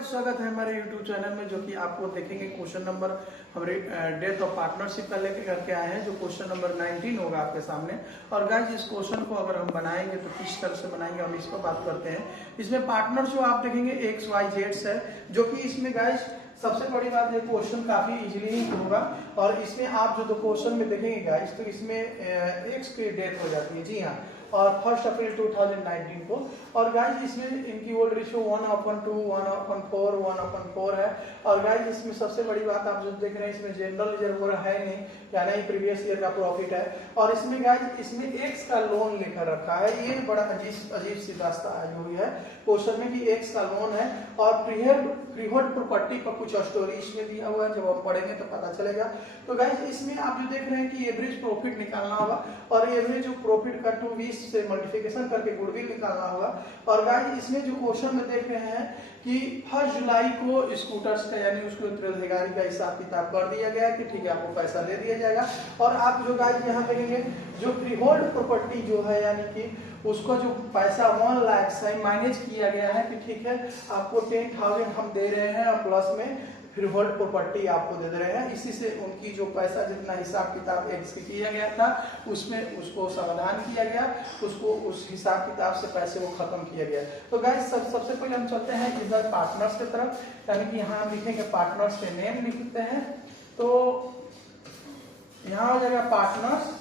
Guys, स्वागत है हमारे YouTube चैनल में। जो कि आपको देखेंगे क्वेश्चन नंबर हमारे डेथ ऑफ पार्टनरशिप का लेके करके आए हैं, जो क्वेश्चन नंबर 19 होगा आपके सामने। और गाइस, इस क्वेश्चन को अगर हम बनाएंगे तो किस तरह से बनाएंगे हम इस पर बात करते हैं। इसमें पार्टनर जो आप देखेंगे XYZ है, जो कि इसमें गाइस सबसे बड़ी बात है क्वेश्चन काफी इजीली होगा। और इसमें आप जो दो क्वेश्चन में देखेंगे गाइस, तो इसमें एक्स की डेथ हो जाती है, जी हाँ, और 1 अप्रैल 2019 को। और गाइस इसमें इनकी ओल्ड रेशियो 1/2, 1/4, 1/4 है। और गाइस इसमें सबसे बड़ी बात आप जो देख रहे हैं, इसमें जनरल रिजर्व है नहीं, यानी प्रीवियस ईयर का प्रॉफिट है। और इसमें गाइस इसमें एक्स का लोन लेकर रखा है। ये बड़ा अजीब सी दास्तां आई हुई है क्वेश्चन में कि एक्स का लोन है और फ्रीहोल्ड प्रॉपर्टी पर कुछ स्टोरी इसमें दिया हुआ है, जब आप पढ़ेंगे तो पता चलेगा। तो गाइस इसमें आप जो देख रहे हैं कि एवरेज प्रॉफिट निकालना होगा, और एवरेज जो प्रॉफिट का 220 से मल्टीप्लिकेशन करके गुडविल निकालना होगा। और गाइस इसमें जो क्वेश्चन में देख रहे हैं कि 1 जुलाई को स्कूटर्स का यानी उसको उत्तराधिकारी का हिसाब किताब कर दिया गया है कि ठीक है आपको पैसा दे दिया जाएगा। और आप जो गाइस यहाँ देखेंगे जो फ्रीहोल्ड प्रॉपर्टी जो है यानी कि उसको जो पैसा 1 लाख से मैनेज किया गया है कि ठीक है आपको 10,000 हम दे रहे हैं और प्लस में फ्रीहोल्ड प्रॉपर्टी आपको दे रहे हैं। इसी से उनकी जो पैसा जितना हिसाब किताब एक्स की किया गया था उसमें उसको समाधान किया गया, उसको उस हिसाब किताब से पैसे वो खत्म किया गया। तो गाइस सबसे पहले हम चलते हैं इधर पार्टनर्स की तरफ, यानी कि यहाँ हम लिखेंगे पार्टनर्स के नेम लिखते हैं। तो यहाँ हो जाएगा पार्टनर्स,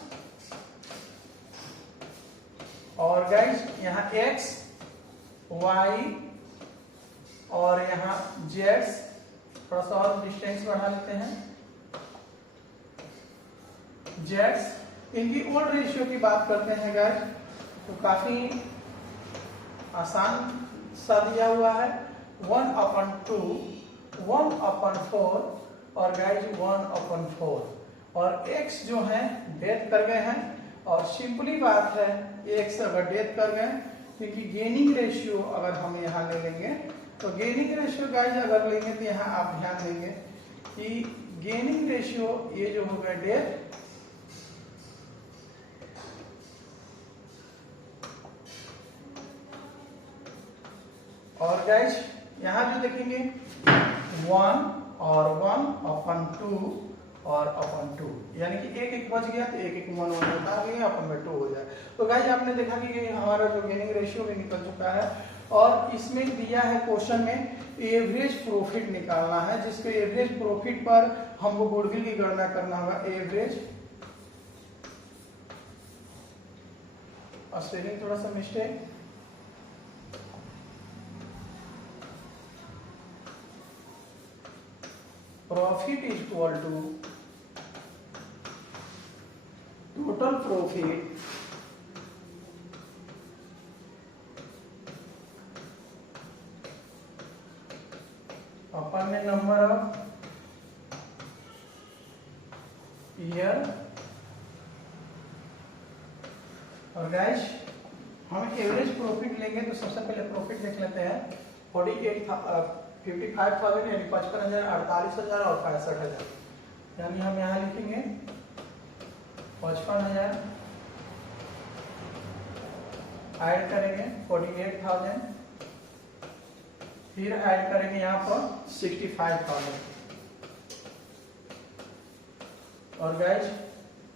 और गाइस यहाँ एक्स वाई और यहाँ जेड्स, थोड़ा सा और डिस्टेंस बढ़ा लेते हैं, जेड्स। इनकी ओल्ड रेशियो की बात करते हैं गाइस, तो काफी आसान सा दिया हुआ है, 1/2, 1/4 और गाइस 1/4। और एक्स जो है डेथ कर गए हैं, और सिंपली बात है एक्स अगर डेथ कर गए, क्योंकि गेनिंग रेशियो अगर हम यहाँ ले लेंगे तो गेनिंग रेशियो गाइस अगर लेंगे तो यहाँ आप ध्यान देंगे कि गेनिंग रेशियो ये जो हो गया डेथ, और गाइस यहाँ जो देखेंगे 1 और 1/2 और 1/2, यानी कि एक बच गया तो एक 1 बता गया, अपन में 2 हो जाए। तो गाइस आपने देखा कि हमारा जो गेनिंग रेशियो भी निकल चुका है। और इसमें दिया है क्वेश्चन में एवरेज प्रॉफिट निकालना है, जिसके एवरेज प्रॉफिट पर हमको गुडविल की गणना करना होगा। एवरेज, स्पेलिंग थोड़ा सा mistake, profit is equal to total profit upon में नंबर ऑफ ईयर। और गाइस हम एवरेज प्रॉफिट लेंगे तो सबसे पहले प्रॉफिट देख लेते हैं। 55,000 यानी 55,000, 48,000 और 65,000, यानी हम यहाँ लिखेंगे 55,000, ऐड करेंगे 48,000, फिर ऐड करेंगे यहाँ पर 65,000। और गाइस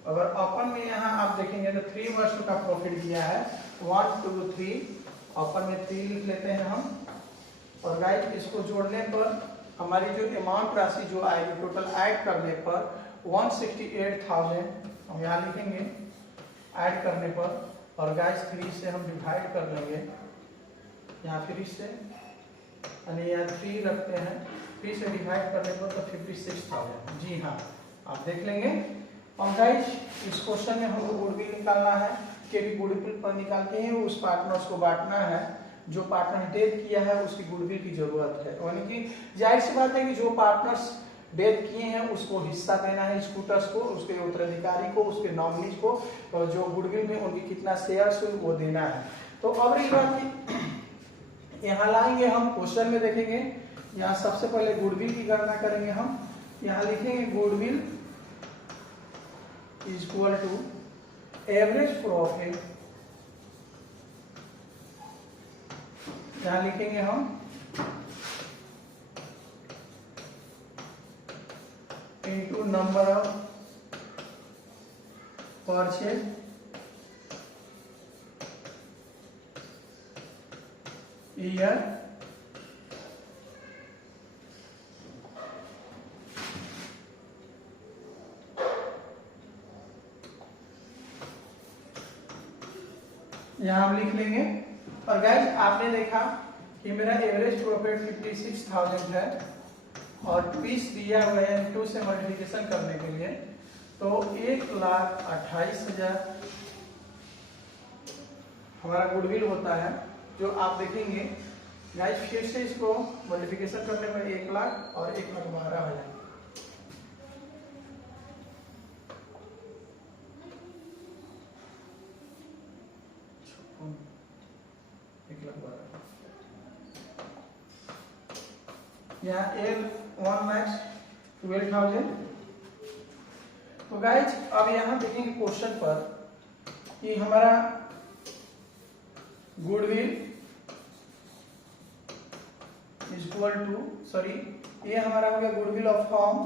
अगर अपन में यहाँ आप देखेंगे तो 3 वर्ष का प्रॉफिट दिया है, 1 2 3, अपन में 3 लिख लेते हैं हम। और गाइस इसको जोड़ने पर हमारी जो अमाउंट राशि जो आएगी टोटल ऐड करने पर 168,000 हम यहाँ लिखेंगे ऐड करने पर। और गाइस 3 से हम डिवाइड कर लेंगे, यहाँ 3 से, यानी यहाँ 3 रखते हैं, 3 से डिवाइड करने पर तो 56,000, जी हाँ आप देख लेंगे। और गाइस इस क्वेश्चन में हमको गुडविल निकालना है, क्योंकि गुडविल पर निकाल के ही उस पार्टनर्स को बांटना है जो पार्टनर डेथ किया है, उसकी गुडविल की जरूरत है। यानी कि जाहिर सी बात है कि जो पार्टनर्स डेथ किए हैं उसको हिस्सा देना है, स्कूटर्स को, उसके उत्तराधिकारी को, उसके नॉमिनीज को, और जो गुडविल में उनकी कितना शेयर्स हुई वो देना है। तो अब रही बात यहाँ लाएंगे हम क्वेश्चन में देखेंगे, यहाँ सबसे पहले गुडविल की गणना करेंगे हम। यहाँ लिखेंगे goodwill is equal to average profit, यहाँ लिखेंगे हम into number of purchase year यहां हम लिख लेंगे। और गाइस आपने देखा कि मेरा एवरेज प्रॉफिट 56,000 है और 20 दिया हुआ है 2 से मल्टीप्लिकेशन करने के लिए, तो 1,28,000 हमारा गुडविल होता है, जो आप देखेंगे गाइस। फिर से इसको मल्टीप्लिकेशन करने में 1 लाख और 1,12,000 यहाँ 1,12,000। तो गाइज अब यहाँ देखेंगे क्वेश्चन पर कि हमारा गुडविल इक्वल टू, सॉरी ये हमारा हो गया गुडविल ऑफ फर्म,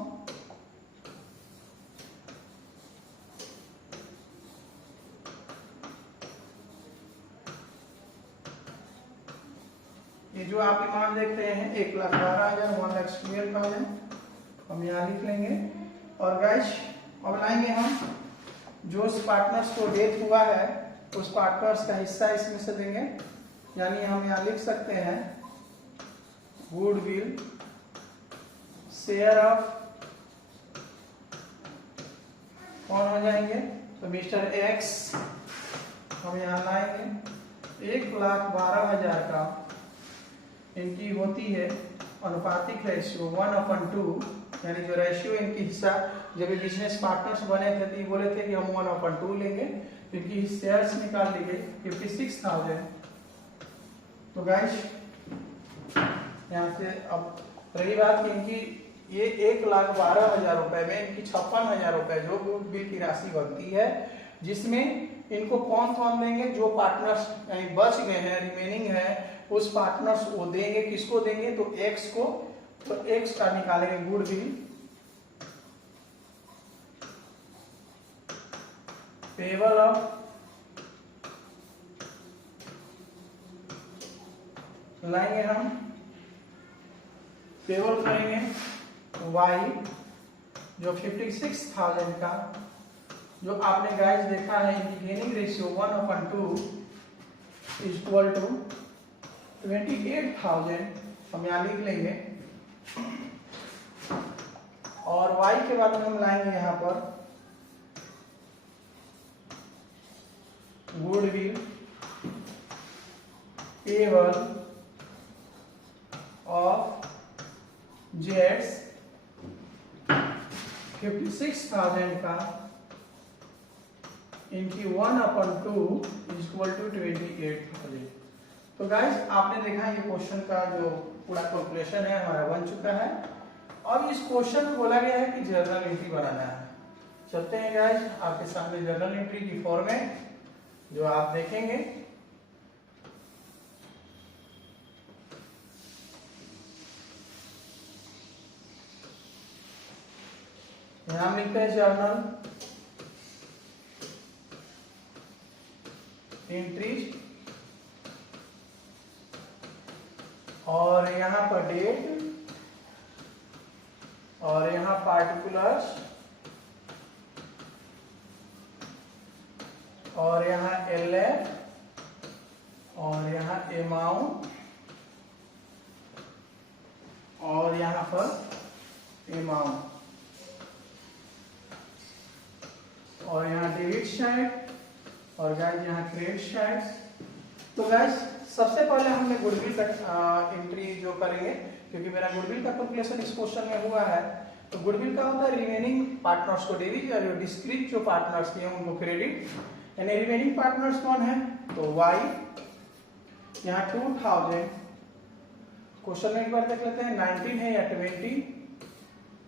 ये जो आप मान देख रहे हैं 1,12,000 1,12,000 हम यहाँ लिख लेंगे। और गाइस अब लाएंगे हम जो उस पार्टनर्स को डेथ हुआ है उस पार्टनर्स का हिस्सा इसमें से देंगे, यानी हम यहाँ लिख सकते हैं गुडविल शेयर ऑफ, कौन हो जाएंगे तो मिस्टर एक्स, हम यहाँ लाएंगे 1,12,000 का इनकी होती है अनुपातिक रेशियो 1/2, यानी जो रेशियो इनकी हिस्सा, जब ये बिजनेस पार्टनर्स बने थे तो ये बोले थे कि हम 1/2 लेंगे, तो इनकी शेयर्स निकाल लिए 56,000। तो गाइस यहाँ से अब रही बात कि इनकी ये 1,12,000 रुपए में इनकी 56,000 रुपए जो गुडविल की राशि बनती है, जिसमें इनको कौन कौन देंगे, जो पार्टनर्स बच गए हैं रिमेनिंग है उस पार्टनर्स को देंगे। किसको देंगे तो एक्स को, तो एक्स का निकालेंगे गुडविल पेबल ऑफ, लाएंगे हम पेबल करेंगे वाई जो 56,000 का, जो आपने गाइस देखा है इनकी गेनिंग रेशियो 1/2 इक्वल टू 28,000 हम यहाँ लिख लेंगे। और y के बाद में हम लाएंगे यहाँ पर गुडविल पेबल ऑफ जेड्स 56,000 का इनकी 1/2 इक्वल टू 28,000। तो गाइस आपने देखा ये क्वेश्चन का जो पूरा कैलकुलेशन है हमारा बन चुका है। अब इस क्वेश्चन में बोला गया है कि जर्नल एंट्री बनाना है। चलते हैं गाइस आपके सामने जर्नल एंट्री की फॉर्मेट जो आप देखेंगे। यहां हम लिखते हैं जर्नल एंट्रीज और यहां पर डेट और यहां पार्टिकुलर्स और यहां एलएफ और यहां अमाउंट और यहां पर अमाउंट और यहाँ डेबिट साइड और गाइस यहाँ क्रेडिट साइड। तो गाइस सबसे पहले हमने गुडविल का एंट्री जो करेंगे, क्योंकि मेरा गुडविल का कैलकुलेशन इस क्वेश्चन में हुआ है। तो गुडविल का होता है रिमेनिंग पार्टनर्स को डेबिट और जो डिस्क्रीट जो पार्टनर्स थे उनको क्रेडिट, यानी रिमेनिंग पार्टनर्स कौन है तो वाई, यहाँ 2000 क्वेश्चन में एक बार देख लेते हैं 19 है या 20,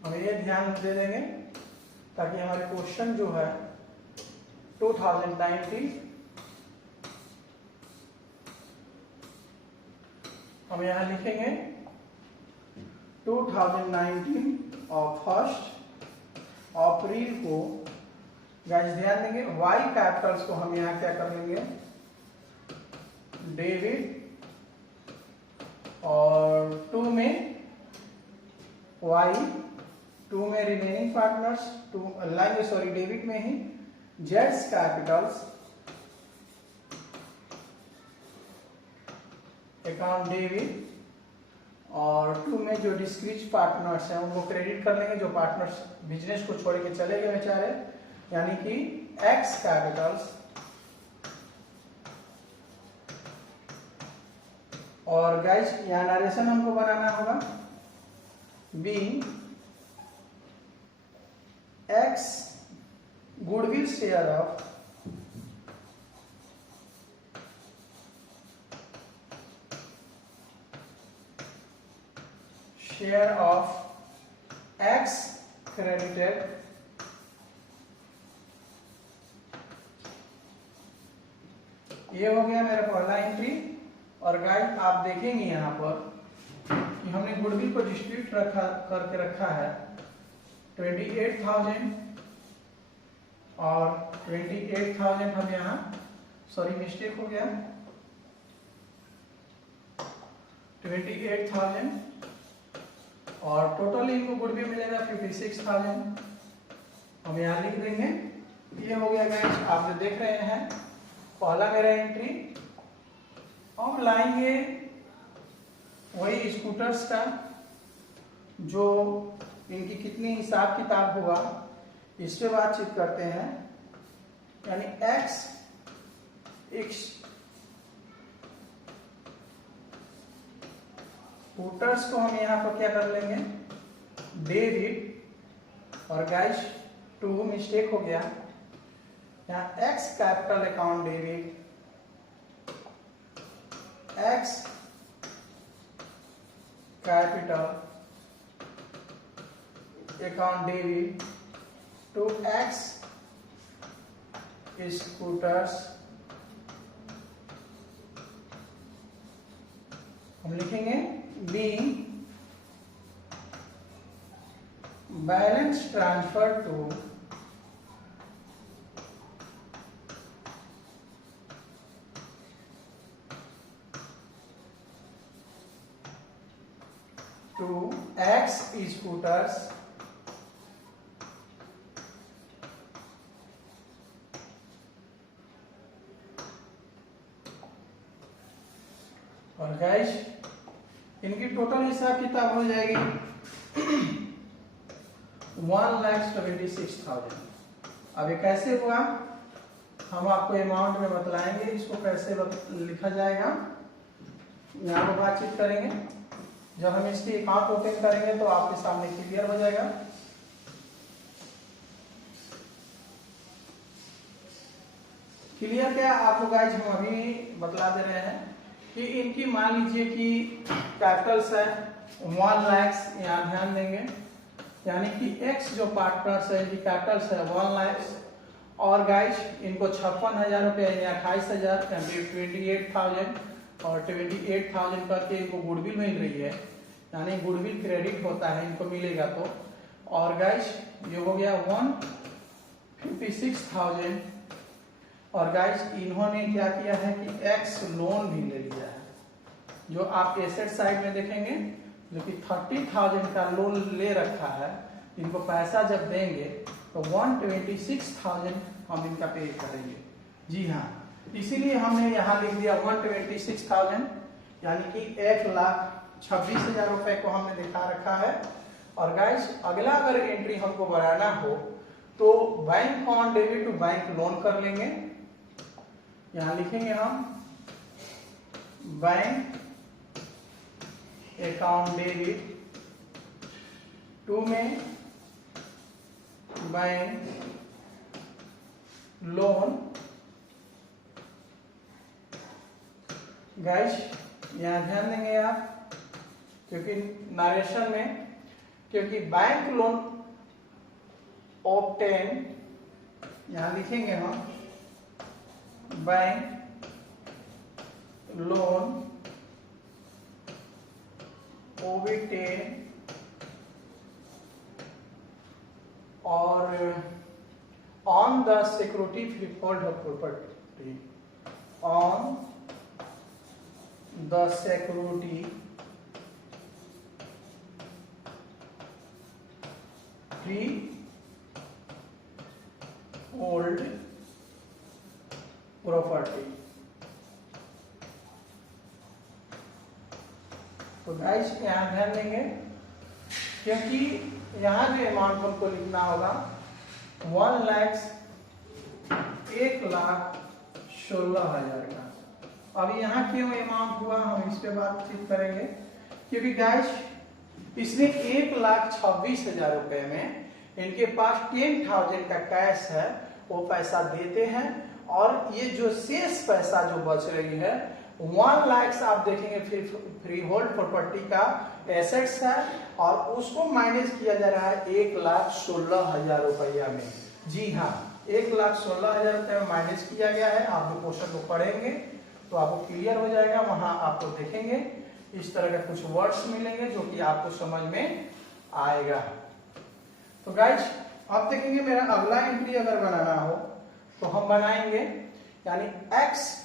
हम ये ध्यान दे देंगे ताकि हमारे क्वेश्चन जो है 2019 हम यहां लिखेंगे 2019 और फर्स्ट अप्रैल को गाइस ध्यान देंगे वाई कैपिटल्स को हम यहाँ क्या कर लेंगे डेबिट और 2 में वाई 2 में रिमेनिंग पार्टनर्स 2 लाएंगे सॉरी डेबिट में ही जेड्स कैपिटल्स अकाउंट डेबिट और 2 में जो डिस्क्रीज पार्टनर्स हैं उनको क्रेडिट कर लेंगे जो पार्टनर्स बिजनेस को छोड़ के चले गए बेचारे यानी कि एक्स कैपिटल्स और गाइस यहाँ नरेशन हमको बनाना होगा B X goodwill share of X credited ये हो गया मेरा पहला एंट्री और गाइस आप देखेंगे यहाँ पर कि हमने गुडविल को डिस्ट्रीब्यूट करके रखा है 28,000 और 28,000 हम यहाँ सॉरी मिस्टेक हो गया 28,000 और टोटल इनको गुडविल मिलेगा 56,000 हम यहाँ लिख देंगे। ये हो गया गाइस आप जो देख रहे हैं पहला मेरा एंट्री। अब लाएंगे वही स्कूटर्स का जो इनकी कितनी हिसाब किताब हुआ इस पे बातचीत करते हैं यानी एक्स स्कूटर्स को हम यहाँ पर क्या कर लेंगे डेबिट और गाइस 2 मिस्टेक हो गया यहाँ X capital account debit X capital account debit to X scooters हम लिखेंगे B balance transfer to X scooters और गाइस इनकी टोटल हिसाब किताब हो जाएगी 1,76,000। अब ये कैसे हुआ हम आपको अमाउंट में बतलाएंगे इसको कैसे लिखा जाएगा यहाँ पर बातचीत करेंगे। जब हम इसकी अकाउंट ओपन करेंगे तो आपके सामने क्लियर हो जाएगा। क्लियर क्या आपको गाइस हम अभी बतला दे रहे हैं कि इनकी मान लीजिए कि कैपिटल्स है 1 लाख यहाँ ध्यान देंगे यानी कि एक्स जो पार्टनर्स है इनकी कैपिटल्स है 1 लाख और गाइस इनको 56,000 रुपये यानी 28,000 28,000 और 28,000 करके इनको गुडविल मिल रही है यानी गुडविल क्रेडिट होता है इनको मिलेगा तो और गाइस ये हो गया 156,000 और गाइस इन्होंने क्या किया है कि एक्स लोन भी ले लिया है जो आप एसेट साइड में देखेंगे जो कि 30,000 का लोन ले रखा है। इनको पैसा जब देंगे तो 126,000 हम इनका पे करेंगे। जी हाँ इसीलिए हमने यहाँ लिख दिया 126,000 यानी कि 1,26,000 रुपए को हमने दिखा रखा है। और गाइस अगला अगर एंट्री हमको बनाना हो तो bank on debit to bank loan कर लेंगे। यहाँ लिखेंगे हम बैंक अकाउंट डेबिट 2 में बैंक लोन गाइस यहाँ ध्यान देंगे आप क्योंकि नरेशन में क्योंकि बैंक लोन ऑब्टेन यहाँ लिखेंगे हम बैंक लोन obtain और on the security freehold of property, on the security free hold property. तो गाइस यहाँ ध्यान देंगे, क्योंकि यहाँ जो अमाउंट हमको लिखना होगा 1,16,000 का। अब यहाँ क्यों अमाउंट हुआ हम इस पे बातचीत करेंगे, क्योंकि गाइस इसने 1,26,000 रुपए में इनके पास 10,000 का कैश है, वो पैसा देते हैं, और ये जो शेष पैसा जो बच रही है 1 लाख आप देखेंगे फ्री होल्ड प्रॉपर्टी का एसेट्स है, और उसको माइनस किया जा रहा है 1,16,000 रुपया में। जी हाँ, 1,16,000 रुपये में माइनस किया गया है। आप जो क्वेश्चन को पढ़ेंगे तो आपको क्लियर हो जाएगा, वहां आपको देखेंगे इस तरह का कुछ वर्ड्स मिलेंगे जो कि आपको समझ में आएगा। तो गाइज अब देखेंगे मेरा अगला एंट्री अगर बनाना हो तो हम बनाएंगे, यानी एक्स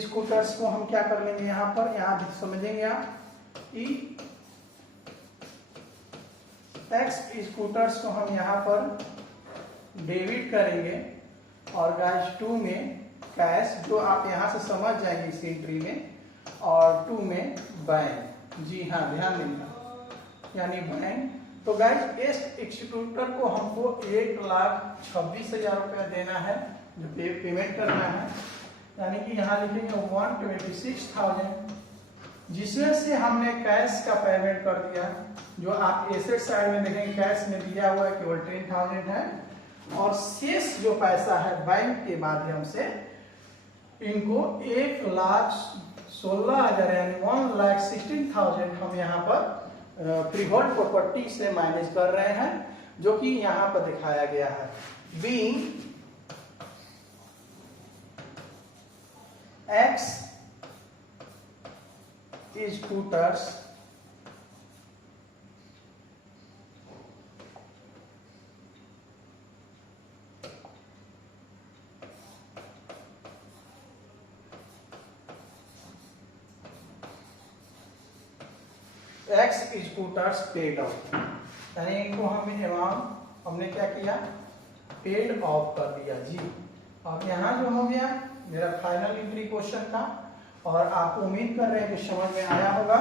स्कूटर्स को हम क्या कर लेंगे यहाँ पर, यहाँ भी समझेंगे आप, एक्स स्कूटर्स को हम यहाँ पर डेबिट करेंगे, और गाइस 2 में कैश, जो आप यहाँ से समझ जाएंगे इस एंट्री में, और 2 में बैंक। जी हाँ, ध्यान देना, यानी बैंक। तो गाइस इस स्कूटर को हमको 1,26,000 रुपया देना है, जो पेमेंट करना है, यानी कि यहाँ लिखेंगे 126,000, जिसमें से हमने कैश का पेमेंट कर दिया। जो आप एसेट साइड में देखेंगे कैश में दिया हुआ है केवल 10,000 है, और शेष जो पैसा है बैंक के माध्यम से इनको 1,16,000 यानी 1,16,000 हम यहाँ पर फ्री होल्ड प्रॉपर्टी से माइनस कर रहे हैं, जो कि यहाँ पर दिखाया गया है। Being x scooters x scooters paid of, यानी इनको हम अमाउंट हमने क्या किया, पेड ऑफ कर दिया। जी अब यहाँ जो हो गया मेरा फाइनल एंट्री क्वेश्चन था, और आप उम्मीद कर रहे हैं कि समझ में आया होगा।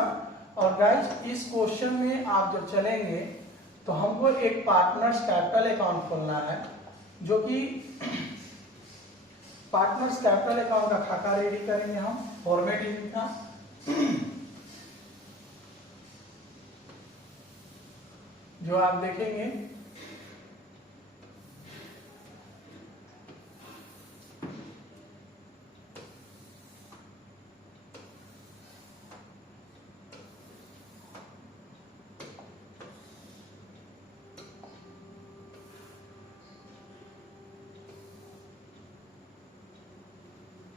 और गाइस इस क्वेश्चन में आप जब चलेंगे तो हमको एक पार्टनर्स कैपिटल अकाउंट खोलना है, जो कि पार्टनर्स कैपिटल अकाउंट का खाका रेडी करेंगे हम, फॉर्मेट का। जो आप देखेंगे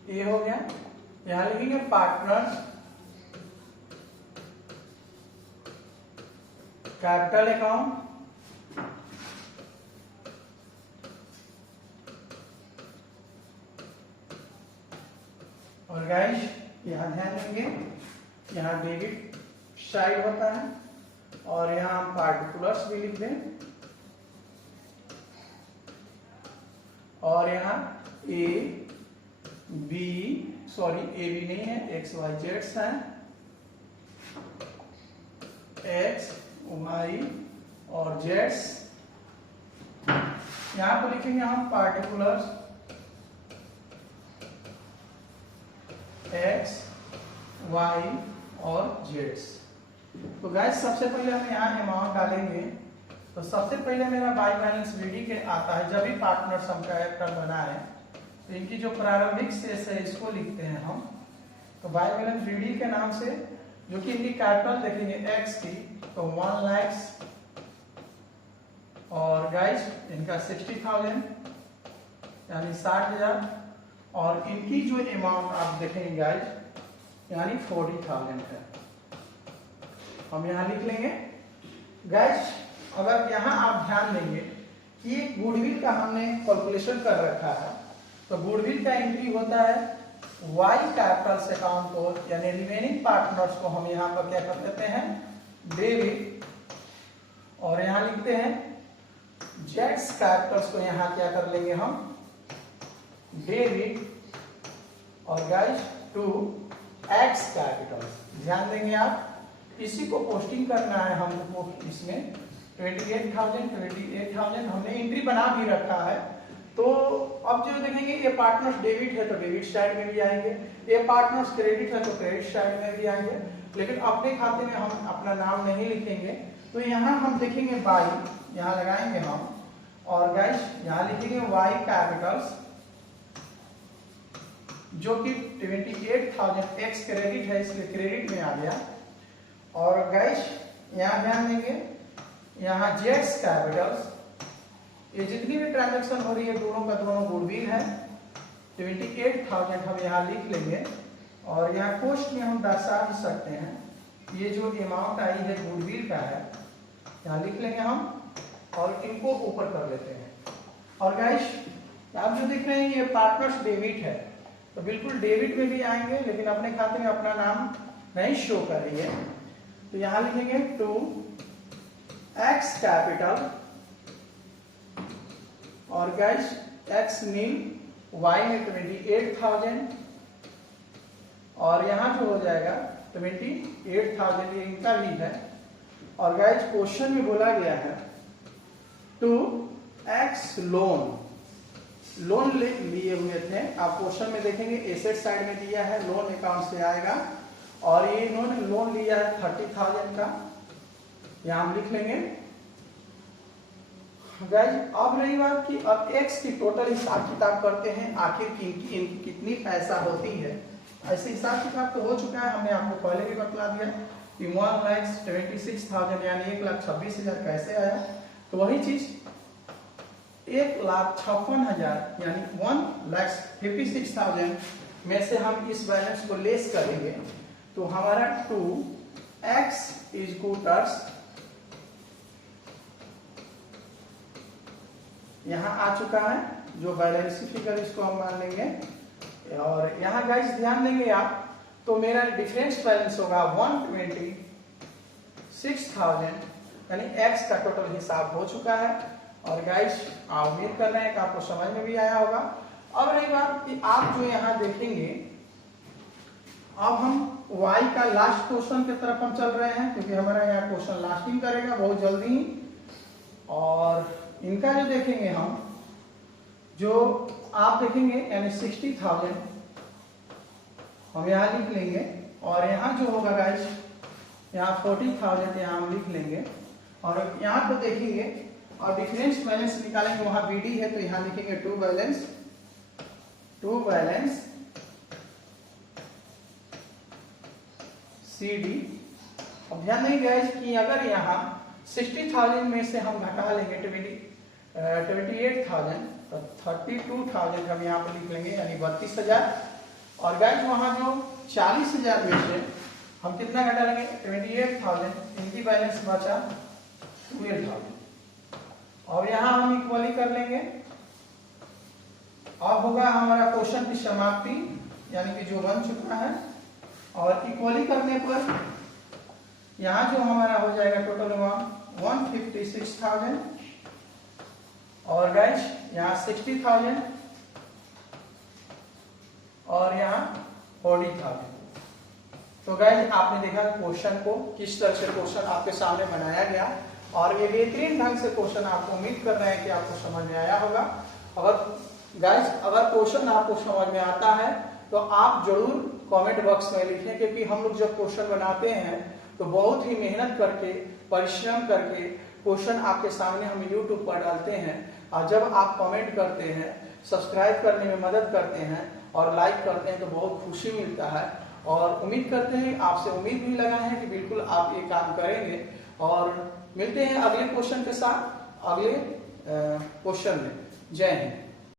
ये हो गया, यहां लिखेंगे पार्टनर्स कैपिटल अकाउंट, और गाइस यहां ध्यान देंगे, यहां डेबिट साइड होता है, और यहां हम पार्टिकुलर्स भी लिख दें, और यहां ए बी नहीं है, एक्स वाई जेड है, एक्स वाई और जेड्स। यहां पर लिखेंगे हम पार्टिकुलर्स एक्स वाई और जेड्स। तो गाइस सबसे पहले हम यहाँ अमाउंट डालेंगे, तो सबसे पहले मेरा बाई बैलेंस रेडी के आता है। जब भी पार्टनर्स हम कैपिटल बनाए तो इनकी जो प्रारंभिक शेष है इसको लिखते हैं हम। तो बाई बैलेंस रेडी के नाम से जो कि इनकी कैपिटल देखेंगे एक्स की, तो 1 लाख, और गाइस इनका 60,000 यानी 60,000, और इनकी जो अमाउंट आप देखेंगे गाइस यानी 40,000 है। हम यहाँ लिख लेंगे। गाइस अगर यहाँ आप ध्यान देंगे कि गुडविल का हमने कैलकुलेशन कर रखा है। तो गुडविल का एंट्री होता है वाई कैपिटल्स अकाउंट को, यानी रिमेनिंग पार्टनर्स को हम यहाँ पर क्या कर देते हैं, डेबिट, और यहाँ लिखते हैं जेड्स कैपिटल्स को यहाँ क्या कर लेंगे हम, डेबिट, और गाइस टू एक्स कैपिटल्स। ध्यान देंगे आप, इसी को पोस्टिंग करना है हमको। इसमें 28,000 हमने एंट्री बना भी रखा है। तो अब जो देखेंगे ये पार्टनर्स डेबिट है तो डेबिट साइड में भी आएंगे, ये पार्टनर्स क्रेडिट है तो क्रेडिट साइड में भी आएंगे, लेकिन अपने खाते में हम अपना नाम नहीं लिखेंगे। तो यहाँ हम देखेंगे बाई, यहाँ लगाएंगे हम, और गाइस यहाँ लिखेंगे वाई कैपिटल्स, जो कि 28,000 एक्स क्रेडिट है इसलिए क्रेडिट में आ गया। और गाइस यहाँ ध्यान देंगे, यहाँ जेड्स कैपिटल्स, ये जितनी भी ट्रांजैक्शन हो रही है दोनों का दोनों गुडविल है। 28,000 हम यहाँ लिख लेंगे, और यहाँ कोस्ट में हम दर्शा भी सकते हैं ये जो अमाउंट आई है गुडविल का है, यहाँ लिख लेंगे हम, और इनको ऊपर कर लेते हैं। और गाइस आप जो देख रहे हैं ये पार्टनर्स डेबिट है, तो बिल्कुल डेबिट में भी आएंगे, लेकिन अपने खाते में अपना नाम नहीं शो कर रही है। तो यहाँ लिखेंगे टू एक्स कैपिटल, और गाइस एक्स नील, वाई है 28,000, और यहाँ जो हो जाएगा 28,000 ये इनका भी है। और गाइस क्वेश्चन में बोला गया है टू एक्स लोन लिए हुए थे। आप क्वेश्चन में देखेंगे एसेट साइड में दिया है, लोन अकाउंट से आएगा, और ये इन्होंने लोन लिया है 30,000 का, यहाँ हम लिख लेंगे। गाइस अब रही बात कि अब एक्स की टोटल हिसाब किताब करते हैं, आखिर इनकी कितनी पैसा होती है। ऐसे हिसाब किताब तो हो चुका है, हमने आपको पहले भी बतला दिया कि 1,26,000 यानी 1,26,000 कैसे आया। तो वही चीज 1,56,000 यानी 1,56,000 में से हम इस बैलेंस को लेस करेंगे, तो हमारा 2x इक्वल्स यहाँ आ चुका है, जो बैलेंस फिगर इसको हम मान लेंगे। और यहाँ गाइस ध्यान देंगे आप, तो मेरा डिफरेंस बैलेंस होगा 126,000, यानी x का टोटल हिसाब हो चुका है। और गाइस उम्मीद कर रहे हैं कि आपको समझ में भी आया होगा। अब रही बात कि आप जो यहाँ देखेंगे, अब हम y का लास्ट क्वेश्चन की तरफ हम चल रहे हैं, क्योंकि हमारा यहाँ क्वेश्चन लास्टिंग करेगा बहुत जल्दी ही। और इनका जो देखेंगे हम, जो आप देखेंगे यानी 60,000 हम यहाँ लिख लेंगे, और यहाँ जो होगा गाइस यहाँ 40,000 यहाँ हम लिख लेंगे। और यहाँ तो देखेंगे और डिफरेंस बैलेंस निकालेंगे, वहां बीडी है तो यहाँ लिखेंगे टू बैलेंस CD। अब ध्यान नहीं गाइस कि अगर यहाँ 60,000 में से हम घटा लेंगे 28,000 तो 32,000 हम यहाँ पर लिख लेंगे, यानी 32,000। और गाइस वहां जो 40,000 में से हम कितना घटा लेंगे 28,000, इनकी बैलेंस बचा 12,000। और यहाँ हम इक्वली कर लेंगे। अब होगा हमारा क्वेश्चन की समाप्ति, यानी कि जो बन चुका है। और इक्वली करने पर यहाँ जो हमारा हो जाएगा टोटल 156,000, और गाइस यहाँ 60,000, और यहाँ 40,000। तो गाइस आपने देखा क्वेश्चन को किस तरह से क्वेश्चन आपके सामने बनाया गया, और ये बेहतरीन ढंग से क्वेश्चन आपको उम्मीद कर रहे हैं कि आपको समझ में आया होगा। अगर क्वेश्चन आपको समझ में आता है तो आप जरूर कमेंट बॉक्स में लिखें, क्योंकि हम लोग जब क्वेश्चन बनाते हैं तो बहुत ही मेहनत करके, परिश्रम करके क्वेश्चन आपके सामने हम यूट्यूब पर डालते हैं। और जब आप कमेंट करते हैं, सब्सक्राइब करने में मदद करते हैं और लाइक करते हैं तो बहुत खुशी मिलता है। और उम्मीद करते हैं, आपसे उम्मीद भी लगा है कि बिल्कुल आप ये काम करेंगे। और मिलते हैं अगले क्वेश्चन के साथ, अगले क्वेश्चन में। जय हिंद।